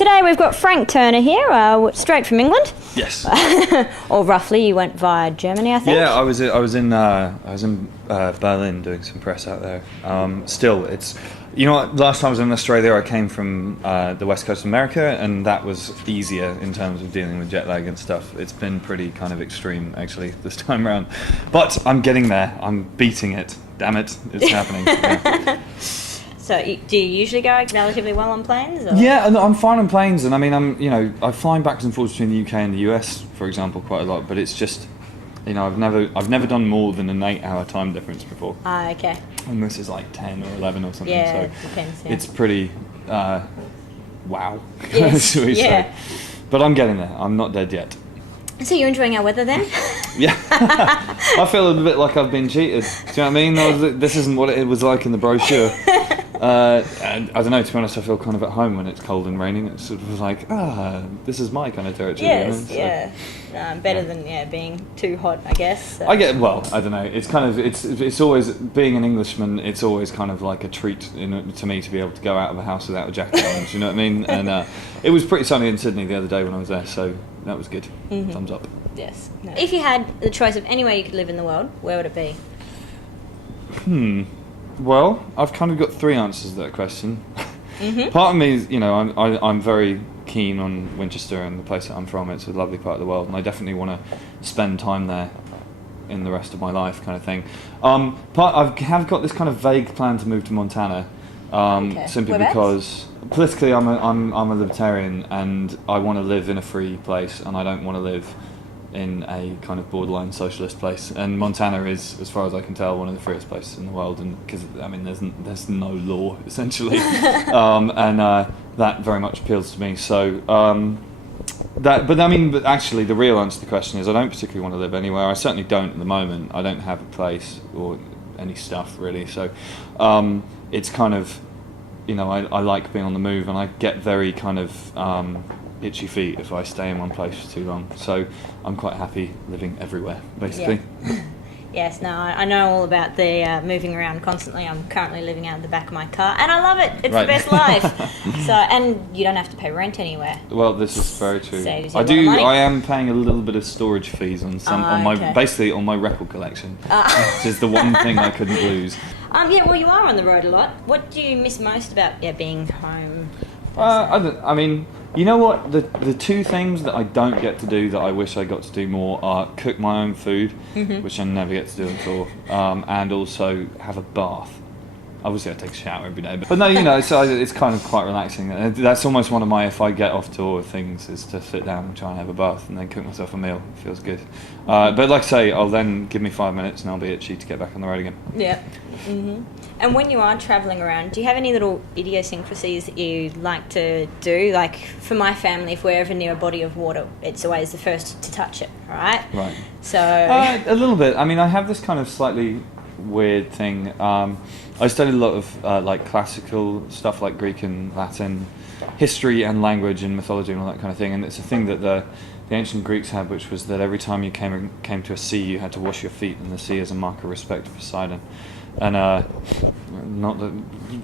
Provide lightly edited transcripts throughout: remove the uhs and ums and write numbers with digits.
today we've got Frank Turner here, straight from England. Yes. Or roughly, you went via Germany, I think. Yeah, I was in Berlin doing some press out there. Still, it's, you know what, last time I was in Australia, I came from the west coast of America, and that was easier in terms of dealing with jet lag and stuff. It's been pretty kind of extreme, actually, this time around. But I'm getting there. I'm beating it. Damn it, it's happening. Yeah. So, do you usually go relatively well on planes? Or? Yeah, I'm fine on planes, and I mean, I fly backwards and forwards between the UK and the US, for example, quite a lot. But it's just, I've never done more than an 8-hour time difference before. Ah, okay. And this is like 10 or 11 or something. Yeah, so it depends. Yeah. It's pretty, wow. Yes, shall we yeah. say. But I'm getting there. I'm not dead yet. So you're enjoying our weather then? Yeah. I feel a bit like I've been cheated. Do you know what I mean? This isn't what it was like in the brochure. And I don't know, to be honest, I feel kind of at home when it's cold and raining. It's sort of like, this is my kind of territory. Yes, so, yeah. Better than being too hot, I guess. So. I don't know. It's kind of, it's always, being an Englishman, it's always kind of like a treat to me to be able to go out of the house without a jacket on, do you know what I mean? And it was pretty sunny in Sydney the other day when I was there, so that was good. Mm-hmm. Thumbs up. Yes. No. If you had the choice of anywhere you could live in the world, where would it be? Well, I've kind of got 3 answers to that question. Mm-hmm. Part of me is, I'm very keen on Winchester and the place that I'm from. It's a lovely part of the world, and I definitely want to spend time there in the rest of my life, kind of thing. I have got this kind of vague plan to move to Montana, simply because politically I'm a libertarian, and I want to live in a free place, and I don't want to live in a kind of borderline socialist place, and Montana is, as far as I can tell, one of the freest places in the world, and because I mean there's no law essentially, and that very much appeals to me. So but actually the real answer to the question is I don't particularly want to live anywhere. I certainly don't at the moment. I don't have a place or any stuff really. So it's kind of, I like being on the move, and I get very kind of itchy feet if I stay in one place for too long. So I'm quite happy living everywhere, basically. Yeah. Yes, no, I know all about the moving around constantly. I'm currently living out in the back of my car, and I love it. It's the best life. So, and you don't have to pay rent anywhere. Well, this is very true. Saves you a lot of money. I am paying a little bit of storage fees on basically on my record collection, which is the one thing I couldn't lose. Yeah, well, you are on the road a lot. What do you miss most about being home? I mean, you know what? The 2 things that I don't get to do that I wish I got to do more are cook my own food, which I never get to do at all, and also have a bath. Obviously, I take a shower every day, but no, so it's kind of quite relaxing. That's almost one of my, if I get off tour things, is to sit down and try and have a bath and then cook myself a meal. It feels good. But like I say, I'll then give me 5 minutes and I'll be itchy to get back on the road again. Yeah. Mm-hmm. And when you are travelling around, do you have any little idiosyncrasies that you like to do? Like for my family, if we're ever near a body of water, it's always the first to touch it, right? Right. So a little bit. I mean, I have this kind of slightly weird thing. I studied a lot of like classical stuff like Greek and Latin, history and language and mythology and all that kind of thing. And it's a thing that the ancient Greeks had, which was that every time you came to a sea, you had to wash your feet in the sea as a mark of respect for Poseidon. And not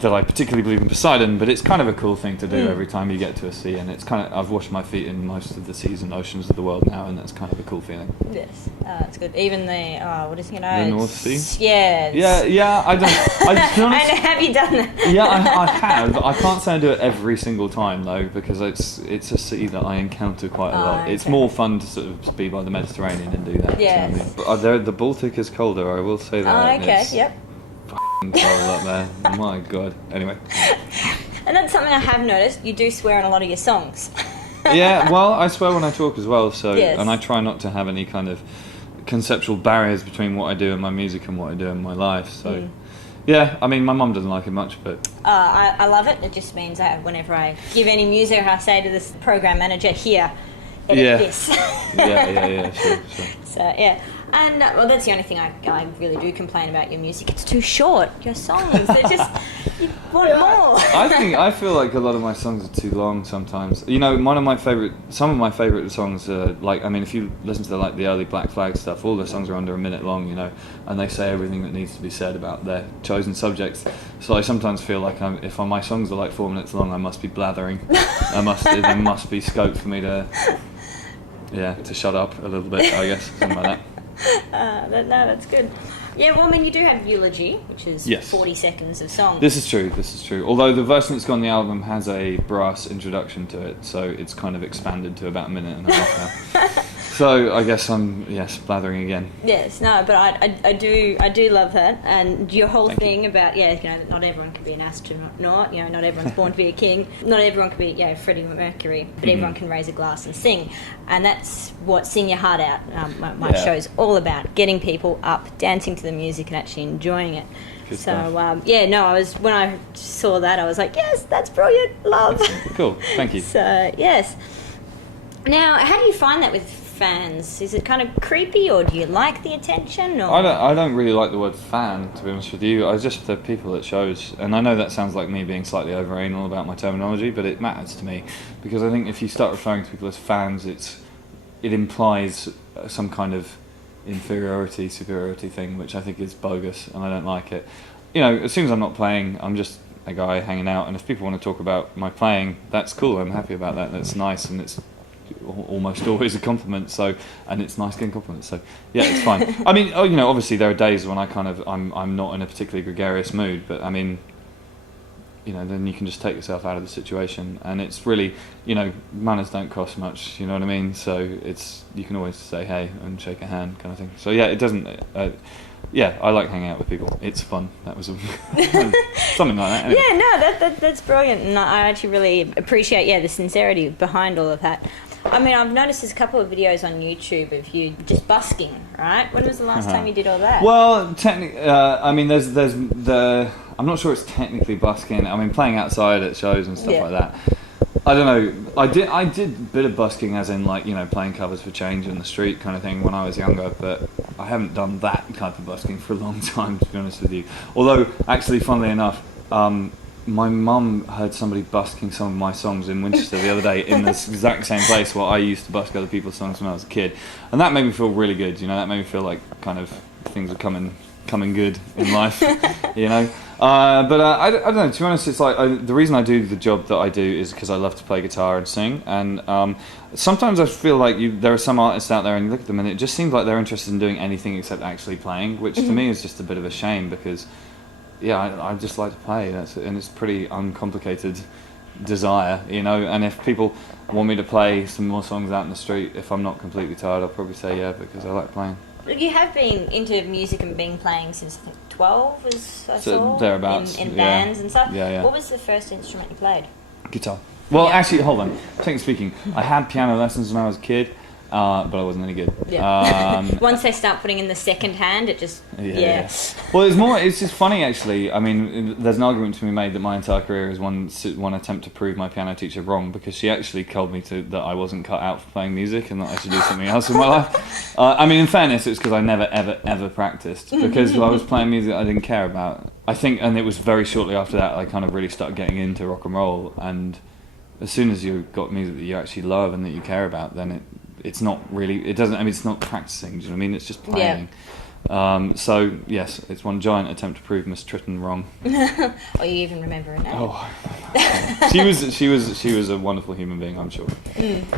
that I particularly believe in Poseidon, but it's kind of a cool thing to do every time you get to a sea, and it's kind of, I've washed my feet in most of the seas and oceans of the world now, and that's kind of a cool feeling. Yes, that's good. Even the what is the North Sea? Yeah. Yeah. I don't. To be honest, have you done that? Yeah, I have. I can't say I do it every single time though, because it's a sea that I encounter quite a lot. Okay. It's more fun to sort of be by the Mediterranean and do that. Yes. You know what I mean? But the Baltic is colder. I will say that. Okay. It's yep. Cold up there. My God. Anyway. And that's something I have noticed. You do swear in a lot of your songs. Yeah, well, I swear when I talk as well. So, yes. And I try not to have any kind of conceptual barriers between what I do in my music and what I do in my life. So, yeah, I mean, my mum doesn't like it much, but I love it. It just means that whenever I give any music, I say to this program manager, here, edit this. Yeah, sure. So, yeah. And well, that's the only thing I really do complain about your music. It's too short. Your songs, they're just you want more. I feel like a lot of my songs are too long sometimes. You know, some of my favourite songs are like, I mean, if you listen to the early Black Flag stuff, all the songs are under a minute long, you know, and they say everything that needs to be said about their chosen subjects. So I sometimes feel like if my songs are like 4 minutes long, I must be blathering. There must be scope for me to shut up a little bit, I guess, something like that. That's good. Yeah, well, I mean, you do have Eulogy, which is 40 seconds of song. This is true. Although the version that's got on the album has a brass introduction to it, so it's kind of expanded to about a minute and a half now. So I guess I'm blathering again. Yes, no, but I do love that, and your whole thing about not everyone can be an astronaut, not everyone's born to be a king, not everyone can be Freddie Mercury, but everyone can raise a glass and sing, and that's what Sing Your Heart Out, my show's all about, getting people up, dancing to the music, and actually enjoying it. Good stuff. When I saw that, I was like, yes, that's brilliant, love. Cool, thank you. So yes. Now, how do you find that with fans? Is it kind of creepy, or do you like the attention? Or? I don't really like the word fan, to be honest with you. I just the people at shows, and I know that sounds like me being slightly over anal about my terminology, but it matters to me because I think if you start referring to people as fans, it implies some kind of superiority thing, which I think is bogus, and I don't like it. You know, as soon as I'm not playing, I'm just a guy hanging out, and if people want to talk about my playing, that's cool. I'm happy about that. That's nice, and it's almost always a compliment. So, and it's nice getting compliments. So, yeah, it's fine. I mean, obviously there are days when I'm not in a particularly gregarious mood, but I mean, then you can just take yourself out of the situation, and it's really, manners don't cost much. You know what I mean? So you can always say hey and shake a hand, kind of thing. So yeah, it doesn't. I like hanging out with people. It's fun. That was something like that. Anyway. Yeah, no, that's brilliant, and I actually really appreciate the sincerity behind all of that. I mean, I've noticed there's a couple of videos on YouTube of you just busking, right? When was the last time you did all that? Well, technically, I mean, there's I'm not sure it's technically busking. I mean, playing outside at shows and stuff like that. I don't know. I did a bit of busking, as in playing covers for change in the street kind of thing when I was younger, but I haven't done that type of busking for a long time, to be honest with you. Although, actually, funnily enough, my mum heard somebody busking some of my songs in Winchester the other day in this exact same place where I used to busk other people's songs when I was a kid, and that made me feel really good. That made me feel like kind of things are coming good in life. But I don't know, to be honest, it's like the reason I do the job that I do is because I love to play guitar and sing, and sometimes I feel like there are some artists out there and you look at them and it just seems like they're interested in doing anything except actually playing, which to me is just a bit of a shame because I just like to play, and it's pretty uncomplicated desire, and if people want me to play some more songs out in the street, if I'm not completely tired, I'll probably say yeah, because I like playing. You have been into music and been playing since I think 12, as I saw, thereabouts, in bands and stuff. Yeah. What was the first instrument you played? Guitar. Well, actually, hold on. Technically speaking, I had piano lessons when I was a kid, but I wasn't any good. Yeah. Once they start putting in the second hand, it just Well, it's just funny actually. I mean, there's an argument to be made that my entire career is one attempt to prove my piano teacher wrong, because she actually told me that I wasn't cut out for playing music and that I should do something else in my life. I mean, in fairness, it's because I never ever practiced, because I was playing music I didn't care about. I think, and it was very shortly after that I kind of really started getting into rock and roll, and as soon as you've got music that you actually love and that you care about, then it's not really, it's not practicing, do you know what I mean? It's just playing. So yes, it's one giant attempt to prove Miss Tritton wrong. Oh, you even remember her name? Oh, she was a wonderful human being, I'm sure.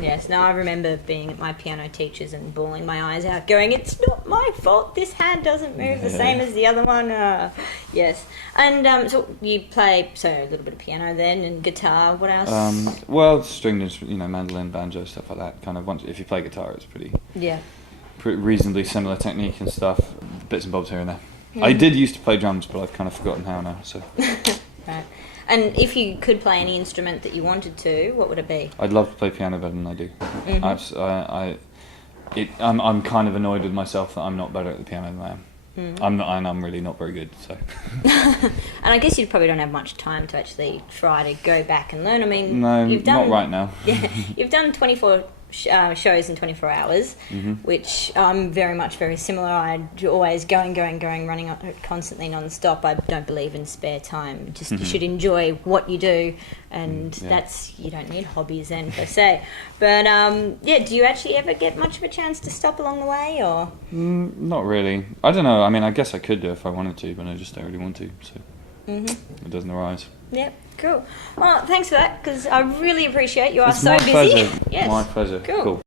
Yes, no, I remember being at my piano teacher's and bawling my eyes out, going, "It's not my fault. This hand doesn't move the same as the other one." Yes, and so you play a little bit of piano then, and guitar. What else? Well, stringed instruments, mandolin, banjo, stuff like that. Kind of if you play guitar, it's pretty reasonably similar technique and stuff, bits and bobs here and there. I did used to play drums, but I've kind of forgotten how now. So. Right. And if you could play any instrument that you wanted to, what would it be? I'd love to play piano better than I do. I'm kind of annoyed with myself that I'm not better at the piano than I am. I'm really not very good. So. And I guess you probably don't have much time to actually try to go back and learn. I mean, no, not right now. Yeah, you've done 24 shows in 24 hours, which I'm very similar. I always going, running constantly non-stop. I don't believe in spare time. Just you should enjoy what you do, and that's, you don't need hobbies then per se. But do you actually ever get much of a chance to stop along the way, or? Not really. I don't know. I mean, I guess I could do if I wanted to, but I just don't really want to, so it doesn't arise. Yep, cool. Well, thanks for that, because I really appreciate you are It's so my busy. pleasure. Yes. My pleasure. Cool.